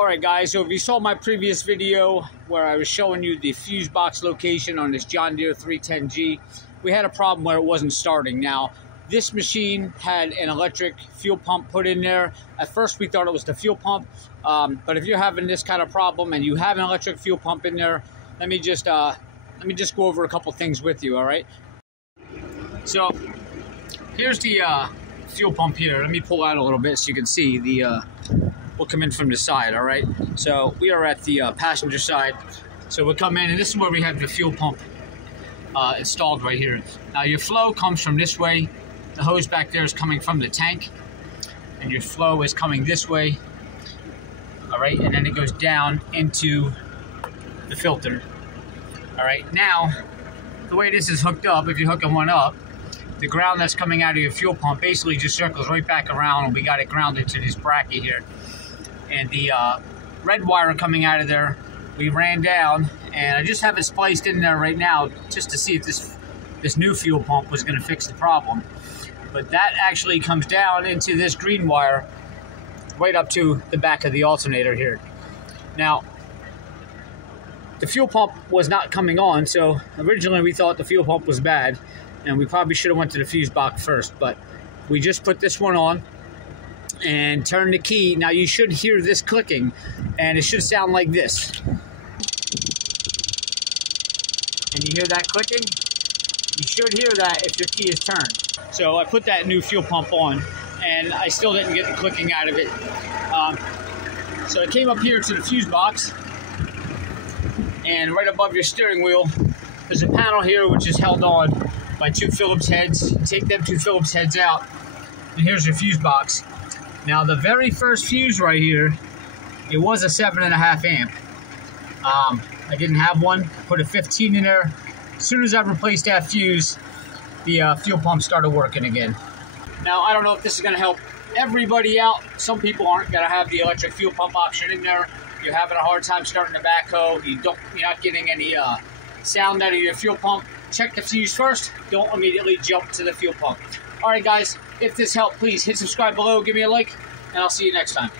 Alright guys, so if you saw my previous video where I was showing you the fuse box location on this John Deere 310G, we had a problem where it wasn't starting. Now, this machine had an electric fuel pump put in there. At first we thought it was the fuel pump, but if you're having this kind of problem and you have an electric fuel pump in there, let me just go over a couple things with you, alright? So, here's the fuel pump here. Let me pull out a little bit so you can see the we'll come in from the side, all right? So we are at the passenger side. So we'll come in, and this is where we have the fuel pump installed right here. Now your flow comes from this way. The hose back there is coming from the tank, and your flow is coming this way, all right? And then it goes down into the filter, all right? Now, the way this is hooked up, if you're hooking one up, the ground that's coming out of your fuel pump basically just circles right back around, and we got it grounded to this bracket here. And the red wire coming out of there, we ran down, and I just have it spliced in there right now just to see if this new fuel pump was going to fix the problem. But that actually comes down into this green wire right up to the back of the alternator here. Now, the fuel pump was not coming on, so originally we thought the fuel pump was bad, and we probably should have went to the fuse box first, but we just put this one on and turn the key. Now you should hear this clicking, and it should sound like this. Can you hear that clicking? You should hear that if your key is turned. So I put that new fuel pump on, and I still didn't get the clicking out of it. So I came up here to the fuse box, and right above your steering wheel, there's a panel here which is held on by two Phillips heads. Take them two Phillips heads out, and here's your fuse box. Now, the very first fuse right here, it was a 7.5 amp. I didn't have one. Put a 15 in there. As soon as I replaced that fuse, the fuel pump started working again. Now, I don't know if this is going to help everybody out. Some people aren't going to have the electric fuel pump option in there. You're having a hard time starting the backhoe. You're not getting any sound out of your fuel pump. Check the fuse first. Don't immediately jump to the fuel pump. All right, guys, if this helped, please hit subscribe below, give me a like, and I'll see you next time.